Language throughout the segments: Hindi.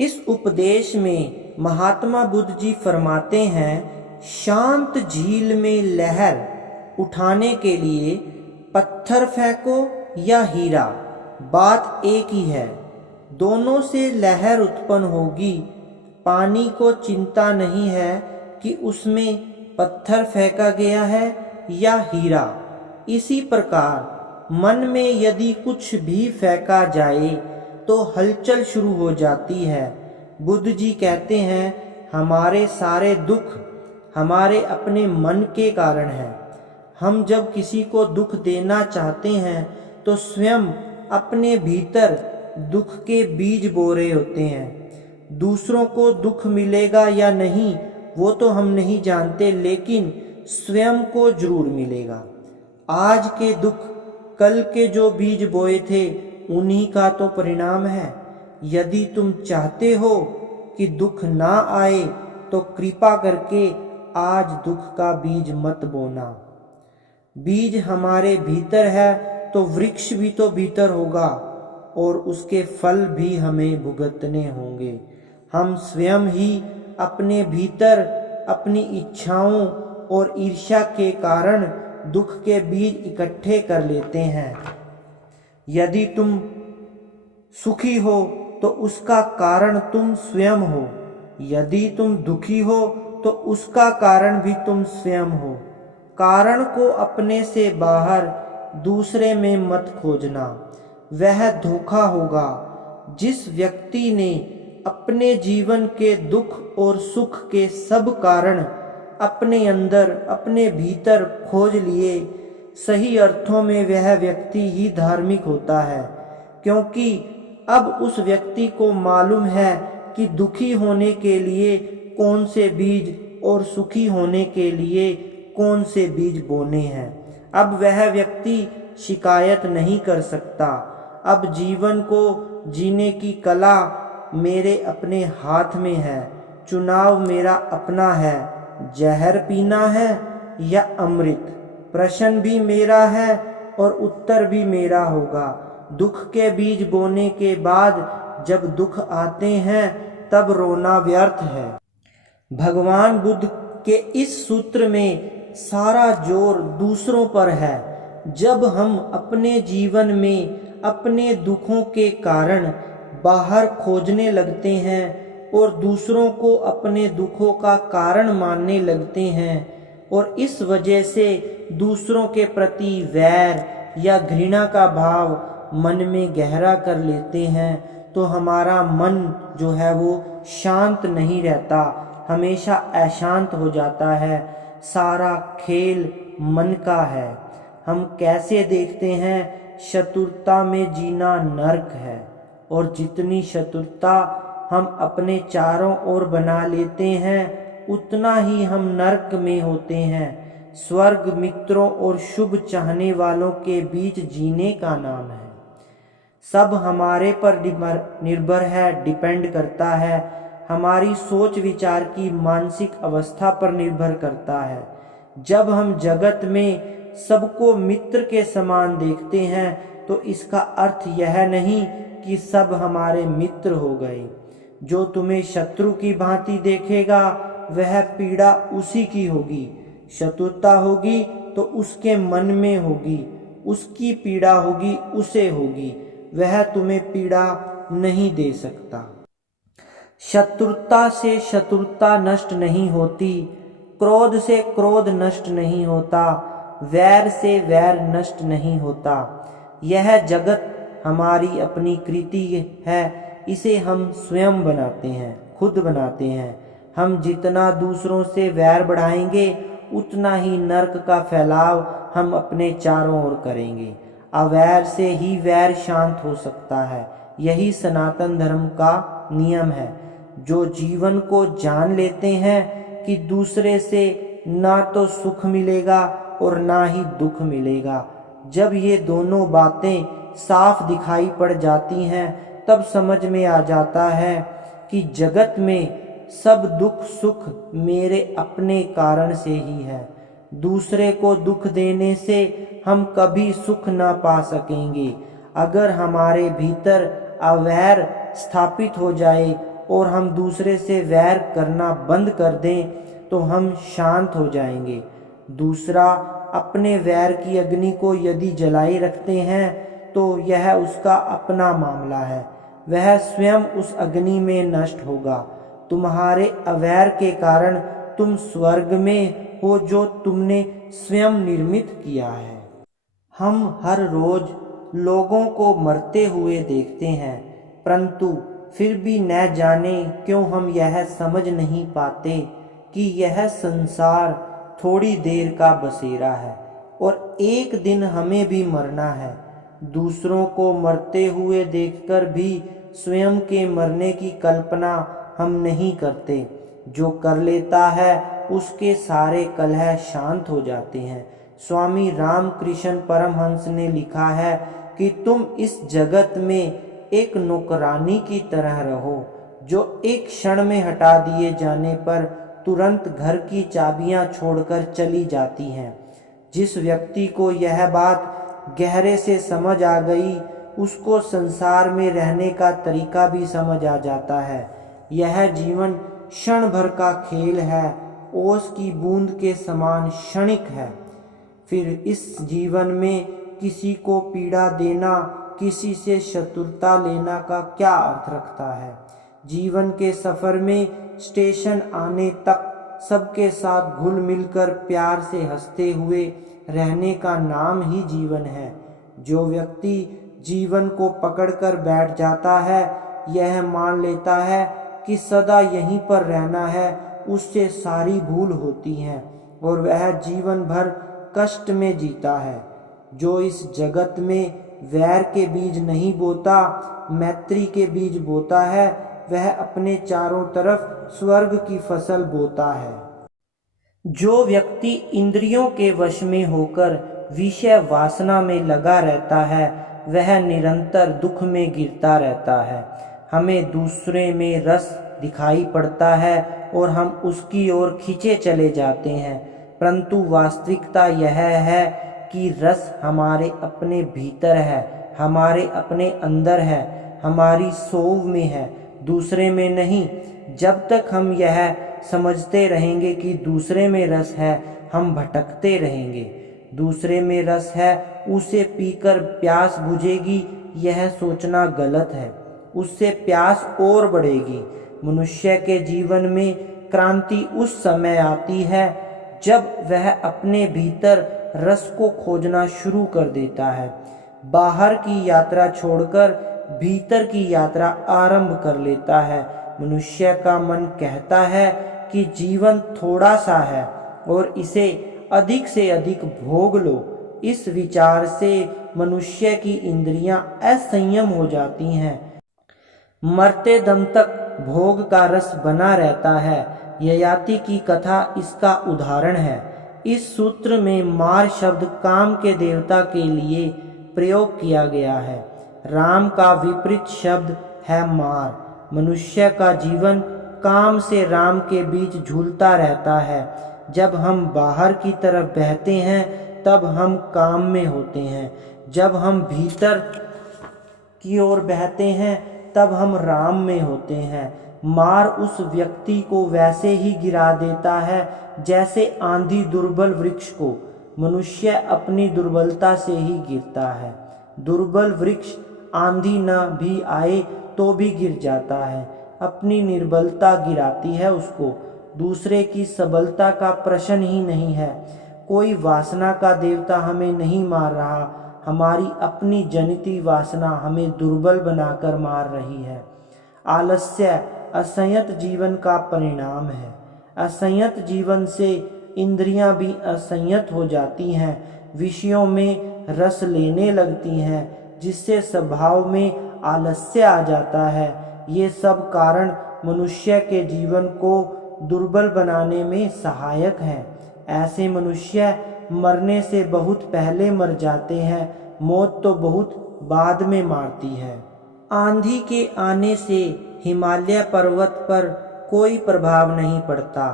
इस उपदेश में महात्मा बुद्ध जी फरमाते हैं, शांत झील में लहर उठाने के लिए पत्थर फेंको या हीरा, बात एक ही है। दोनों से लहर उत्पन्न होगी। पानी को चिंता नहीं है कि उसमें पत्थर फेंका गया है या हीरा। इसी प्रकार मन में यदि कुछ भी फेंका जाए तो हलचल शुरू हो जाती है। बुद्ध जी कहते हैं, हमारे सारे दुख हमारे अपने मन के कारण हैं। हम जब किसी को दुख देना चाहते हैं तो स्वयं अपने भीतर दुख के बीज बो रहे होते हैं। दूसरों को दुख मिलेगा या नहीं वो तो हम नहीं जानते, लेकिन स्वयं को जरूर मिलेगा। आज के दुख कल के जो बीज बोए थे उन्हीं का तो परिणाम है। यदि तुम चाहते हो कि दुख ना आए तो कृपा करके आज दुख का बीज मत बोना। बीज हमारे भीतर है तो वृक्ष भी तो भीतर होगा और उसके फल भी हमें भुगतने होंगे। हम स्वयं ही अपने भीतर अपनी इच्छाओं और ईर्ष्या के कारण दुख के बीज इकट्ठे कर लेते हैं। यदि तुम सुखी हो तो उसका कारण तुम स्वयं हो, यदि तुम दुखी हो तो उसका कारण भी तुम स्वयं हो। कारण को अपने से बाहर दूसरे में मत खोजना, वह धोखा होगा। जिस व्यक्ति ने अपने जीवन के दुख और सुख के सब कारण अपने अंदर अपने भीतर खोज लिए, सही अर्थों में वह व्यक्ति ही धार्मिक होता है, क्योंकि अब उस व्यक्ति को मालूम है कि दुखी होने के लिए कौन से बीज और सुखी होने के लिए कौन से बीज बोने हैं। अब वह व्यक्ति शिकायत नहीं कर सकता। अब जीवन को जीने की कला मेरे अपने हाथ में है। चुनाव मेरा अपना है, जहर पीना है या अमृत। प्रश्न भी मेरा है और उत्तर भी मेरा होगा। दुख के बीज बोने के बाद जब दुख आते हैं तब रोना व्यर्थ है। भगवान बुद्ध के इस सूत्र में सारा जोर दूसरों पर है। जब हम अपने जीवन में अपने दुखों के कारण बाहर खोजने लगते हैं और दूसरों को अपने दुखों का कारण मानने लगते हैं और इस वजह से दूसरों के प्रति वैर या घृणा का भाव मन में गहरा कर लेते हैं, तो हमारा मन जो है वो शांत नहीं रहता, हमेशा अशांत हो जाता है। सारा खेल मन का है। हम कैसे देखते हैं, शत्रुता में जीना नरक है और जितनी शत्रुता हम अपने चारों ओर बना लेते हैं उतना ही हम नरक में होते हैं। स्वर्ग मित्रों और शुभ चाहने वालों के बीच जीने का नाम है। सब हमारे पर निर्भर है, डिपेंड करता है। हमारी सोच विचार की मानसिक अवस्था पर निर्भर करता है। जब हम जगत में सबको मित्र के समान देखते हैं तो इसका अर्थ यह नहीं कि सब हमारे मित्र हो गए। जो तुम्हें शत्रु की भांति देखेगा वह पीड़ा उसी की होगी। शत्रुता होगी तो उसके मन में होगी, उसकी पीड़ा होगी उसे होगी, वह तुम्हें पीड़ा नहीं दे सकता। शत्रुता से शत्रुता नष्ट नहीं होती, क्रोध से क्रोध नष्ट नहीं होता, वैर से वैर नष्ट नहीं होता। यह जगत हमारी अपनी कृति है, इसे हम स्वयं बनाते हैं, खुद बनाते हैं। हम जितना दूसरों से वैर बढ़ाएंगे उतना ही नरक का फैलाव हम अपने चारों ओर करेंगे। अवैर से ही वैर शांत हो सकता है। यही सनातन धर्म का नियम है। जो जीवन को जान लेते हैं कि दूसरे से ना तो सुख मिलेगा और ना ही दुख मिलेगा, जब ये दोनों बातें साफ दिखाई पड़ जाती हैं तब समझ में आ जाता है कि जगत में सब दुख सुख मेरे अपने कारण से ही है। दूसरे को दुख देने से हम कभी सुख ना पा सकेंगे। अगर हमारे भीतर अवैर स्थापित हो जाए और हम दूसरे से वैर करना बंद कर दें तो हम शांत हो जाएंगे। दूसरा अपने वैर की अग्नि को यदि जलाए रखते हैं तो यह उसका अपना मामला है, वह स्वयं उस अग्नि में नष्ट होगा। तुम्हारे अवैर के कारण तुम स्वर्ग में हो जो तुमने स्वयं निर्मित किया है। हम हर रोज लोगों को मरते हुए देखते हैं, परंतु फिर भी न जाने क्यों हम यह समझ नहीं पाते कि यह संसार थोड़ी देर का बसेरा है और एक दिन हमें भी मरना है। दूसरों को मरते हुए देखकर भी स्वयं के मरने की कल्पना हम नहीं करते। जो कर लेता है उसके सारे कलह शांत हो जाते हैं। स्वामी रामकृष्ण परमहंस ने लिखा है कि तुम इस जगत में एक नौकरानी की तरह रहो जो एक क्षण में हटा दिए जाने पर तुरंत घर की चाबियां छोड़कर चली जाती हैं। जिस व्यक्ति को यह बात गहरे से समझ आ गई उसको संसार में रहने का तरीका भी समझ आ जाता है। यह जीवन क्षण भर का खेल है, ओस की बूंद के समान क्षणिक है। फिर इस जीवन में किसी को पीड़ा देना, किसी से शत्रुता लेना का क्या अर्थ रखता है। जीवन के सफर में स्टेशन आने तक सबके साथ घुल मिलकर प्यार से हंसते हुए रहने का नाम ही जीवन है। जो व्यक्ति जीवन को पकड़कर बैठ जाता है, यह मान लेता है कि सदा यहीं पर रहना है, उससे सारी भूल होती है और वह जीवन भर कष्ट में जीता है। जो इस जगत में वैर के बीज नहीं बोता, मैत्री के बीज बोता है, वह अपने चारों तरफ स्वर्ग की फसल बोता है। जो व्यक्ति इंद्रियों के वश में होकर विषय वासना में लगा रहता है, वह निरंतर दुख में गिरता रहता है। हमें दूसरे में रस दिखाई पड़ता है और हम उसकी ओर खींचे चले जाते हैं, परंतु वास्तविकता यह है कि रस हमारे अपने भीतर है, हमारे अपने अंदर है, हमारी सोव में है, दूसरे में नहीं। जब तक हम यह समझते रहेंगे कि दूसरे में रस है, हम भटकते रहेंगे। दूसरे में रस है, उसे पीकर प्यास बुझेगी, यह सोचना गलत है, उससे प्यास और बढ़ेगी। मनुष्य के जीवन में क्रांति उस समय आती है जब वह अपने भीतर रस को खोजना शुरू कर देता है, बाहर की यात्रा छोड़कर भीतर की यात्रा आरंभ कर लेता है। मनुष्य का मन कहता है कि जीवन थोड़ा सा है और इसे अधिक से अधिक भोग लो। इस विचार से मनुष्य की इंद्रियां असंयम हो जाती हैं। मरते दम तक भोग का रस बना रहता है। ययाति की कथा इसका उदाहरण है। इस सूत्र में मार शब्द काम के देवता के लिए प्रयोग किया गया है। राम का विपरीत शब्द है मार। मनुष्य का जीवन काम से राम के बीच झूलता रहता है। जब हम बाहर की तरफ बहते हैं तब हम काम में होते हैं, जब हम भीतर की ओर बहते हैं तब हम राम में होते हैं। मार उस व्यक्ति को वैसे ही गिरा देता है जैसे आंधी दुर्बल वृक्ष को। मनुष्य अपनी दुर्बलता से ही गिरता है। दुर्बल वृक्ष आंधी न भी आए तो भी गिर जाता है, अपनी निर्बलता गिराती है उसको। दूसरे की सबलता का प्रश्न ही नहीं है। कोई वासना का देवता हमें नहीं मार रहा, हमारी अपनी जनिती वासना हमें दुर्बल बनाकर मार रही है। आलस्य असंयत जीवन का परिणाम है। असंयत जीवन से इंद्रियां भी असंयत हो जाती हैं, विषयों में रस लेने लगती हैं, जिससे स्वभाव में आलस्य आ जाता है। ये सब कारण मनुष्य के जीवन को दुर्बल बनाने में सहायक हैं। ऐसे मनुष्य मरने से बहुत पहले मर जाते हैं, मौत तो बहुत बाद में मारती है। आंधी के आने से हिमालय पर्वत पर कोई प्रभाव नहीं पड़ता।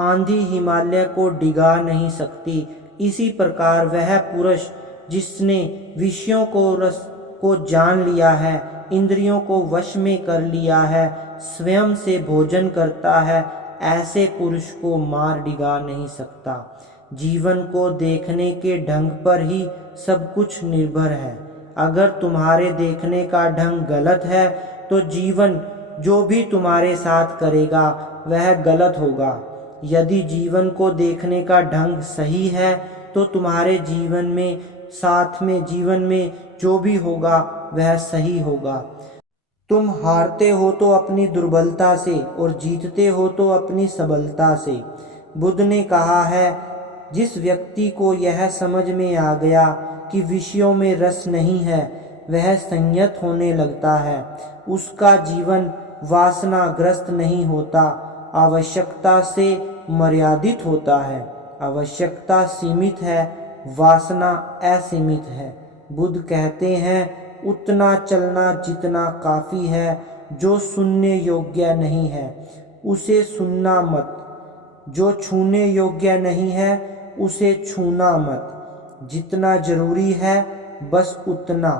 आंधी हिमालय को डिगा नहीं सकती। इसी प्रकार वह पुरुष जिसने विषयों को रस को जान लिया है, इंद्रियों को वश में कर लिया है, स्वयं से भोजन करता है, ऐसे पुरुष को मार डिगा नहीं सकता। जीवन को देखने के ढंग पर ही सब कुछ निर्भर है। अगर तुम्हारे देखने का ढंग गलत है तो जीवन जो भी तुम्हारे साथ करेगा वह गलत होगा। यदि जीवन को देखने का ढंग सही है तो तुम्हारे जीवन में जो भी होगा वह सही होगा। तुम हारते हो तो अपनी दुर्बलता से और जीतते हो तो अपनी सबलता से। बुद्ध ने कहा है, जिस व्यक्ति को यह समझ में आ गया कि विषयों में रस नहीं है, वह संयत होने लगता है। उसका जीवन वासनाग्रस्त नहीं होता, आवश्यकता से मर्यादित होता है। आवश्यकता सीमित है, वासना असीमित है। बुद्ध कहते हैं, उतना चलना जितना काफ़ी है। जो सुनने योग्य नहीं है उसे सुनना मत, जो छूने योग्य नहीं है उसे छूना मत। जितना जरूरी है बस उतना।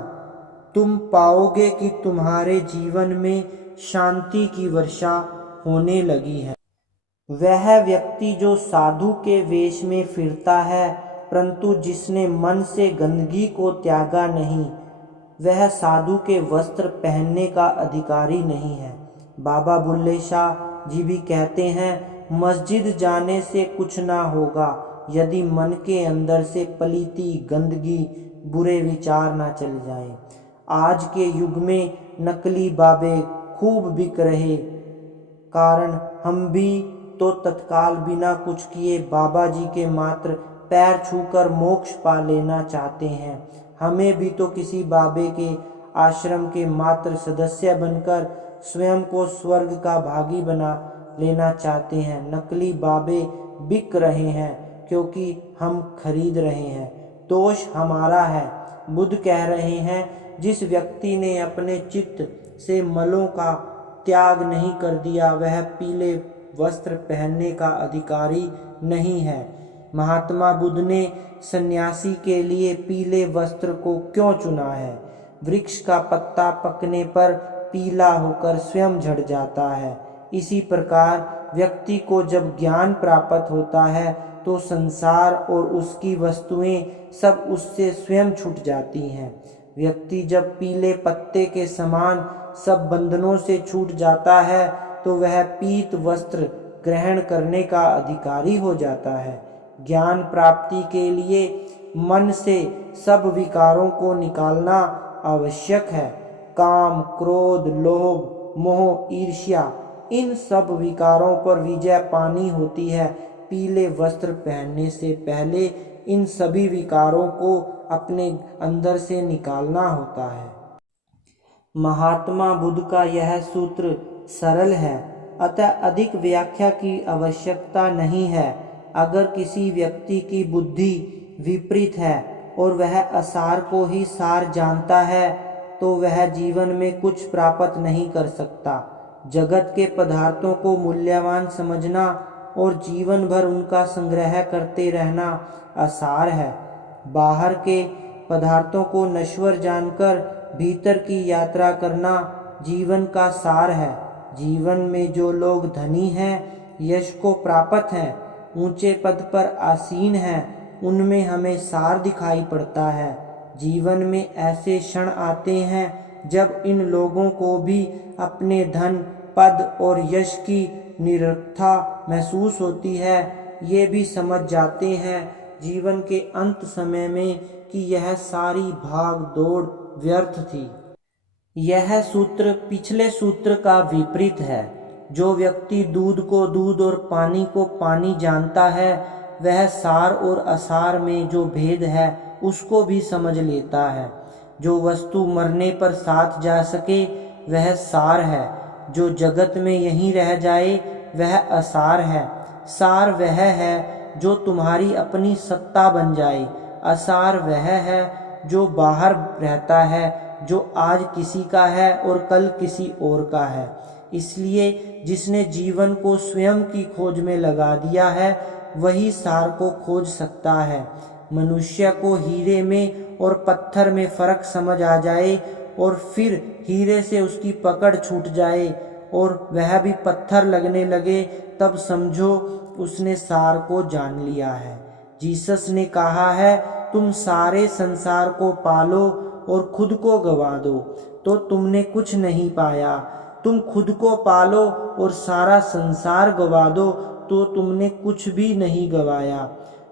तुम पाओगे कि तुम्हारे जीवन में शांति की वर्षा होने लगी है। वह व्यक्ति जो साधु के वेश में फिरता है, परंतु जिसने मन से गंदगी को त्यागा नहीं, वह साधु के वस्त्र पहनने का अधिकारी नहीं है। बाबा बुल्ले शाह जी भी कहते हैं, मस्जिद जाने से कुछ ना होगा यदि मन के अंदर से पलीती, गंदगी, बुरे विचार ना चल जाएं। आज के युग में नकली बाबे खूब बिक रहे, कारण हम भी तो तत्काल बिना कुछ किए बाबा जी के मात्र पैर छूकर मोक्ष पा लेना चाहते हैं। हमें भी तो किसी बाबे के आश्रम के मात्र सदस्य बनकर स्वयं को स्वर्ग का भागी बना लेना चाहते हैं। नकली बाबे बिक रहे हैं क्योंकि हम खरीद रहे हैं। दोष हमारा है। बुद्ध कह रहे हैं, जिस व्यक्ति ने अपने चित्त से मलों का त्याग नहीं कर दिया, वह पीले वस्त्र पहनने का अधिकारी नहीं है। महात्मा बुद्ध ने सन्यासी के लिए पीले वस्त्र को क्यों चुना है? वृक्ष का पत्ता पकने पर पीला होकर स्वयं झड़ जाता है। इसी प्रकार व्यक्ति को जब ज्ञान प्राप्त होता है तो संसार और उसकी वस्तुएं सब उससे स्वयं छूट जाती हैं। व्यक्ति जब पीले पत्ते के समान सब बंधनों से छूट जाता है तो वह पीत वस्त्र ग्रहण करने का अधिकारी हो जाता है। ज्ञान प्राप्ति के लिए मन से सब विकारों को निकालना आवश्यक है। काम, क्रोध, लोभ, मोह, ईर्ष्या, इन सब विकारों पर विजय पानी होती है। पीले वस्त्र पहनने से पहले इन सभी विकारों को अपने अंदर से निकालना होता है। महात्मा बुद्ध का यह सूत्र सरल है, अतः अधिक व्याख्या की आवश्यकता नहीं है। अगर किसी व्यक्ति की बुद्धि विपरीत है और वह असार को ही सार जानता है तो वह जीवन में कुछ प्राप्त नहीं कर सकता। जगत के पदार्थों को मूल्यवान समझना और जीवन भर उनका संग्रह करते रहना असार है। बाहर के पदार्थों को नश्वर जानकर भीतर की यात्रा करना जीवन का सार है। जीवन में जो लोग धनी हैं, यश को प्राप्त हैं, ऊंचे पद पर आसीन हैं, उनमें हमें सार दिखाई पड़ता है। जीवन में ऐसे क्षण आते हैं जब इन लोगों को भी अपने धन, पद और यश की निरर्थकता महसूस होती है। ये भी समझ जाते हैं जीवन के अंत समय में कि यह सारी भाग दौड़ व्यर्थ थी। यह सूत्र पिछले सूत्र का विपरीत है। जो व्यक्ति दूध को दूध और पानी को पानी जानता है, वह सार और असार में जो भेद है उसको भी समझ लेता है। जो वस्तु मरने पर साथ जा सके वह सार है, जो जगत में यहीं रह जाए वह असार है। सार वह है जो तुम्हारी अपनी सत्ता बन जाए, असार वह है जो बाहर रहता है, जो आज किसी का है और कल किसी और का है। इसलिए जिसने जीवन को स्वयं की खोज में लगा दिया है वही सार को खोज सकता है। मनुष्य को हीरे में और पत्थर में फर्क समझ आ जाए और फिर हीरे से उसकी पकड़ छूट जाए और वह भी पत्थर लगने लगे, तब समझो उसने सार को जान लिया है। जीसस ने कहा है, तुम सारे संसार को पालो और खुद को गवा दो तो तुमने कुछ नहीं पाया। तुम खुद को पालो और सारा संसार गवा दो तो तुमने कुछ भी नहीं गवाया।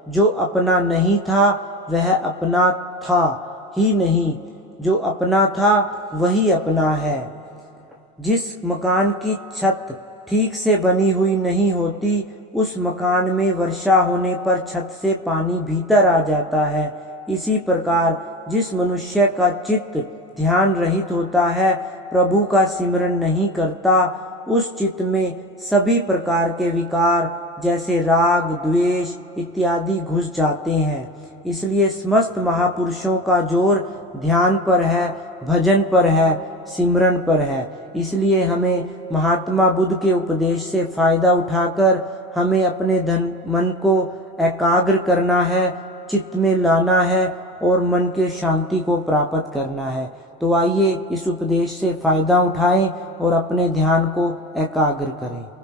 जो अपना नहीं था वह अपना था ही नहीं, जो अपना था वही अपना है। जिस मकान की छत ठीक से बनी हुई नहीं होती, उस मकान में वर्षा होने पर छत से पानी भीतर आ जाता है। इसी प्रकार जिस मनुष्य का चित्त ध्यान रहित होता है, प्रभु का सिमरन नहीं करता, उस चित्त में सभी प्रकार के विकार जैसे राग, द्वेष इत्यादि घुस जाते हैं। इसलिए समस्त महापुरुषों का जोर ध्यान पर है, भजन पर है, सिमरन पर है। इसलिए हमें महात्मा बुद्ध के उपदेश से फायदा उठाकर हमें अपने मन को एकाग्र करना है, चित्त में लाना है और मन के शांति को प्राप्त करना है। तो आइए इस उपदेश से फायदा उठाएं और अपने ध्यान को एकाग्र करें।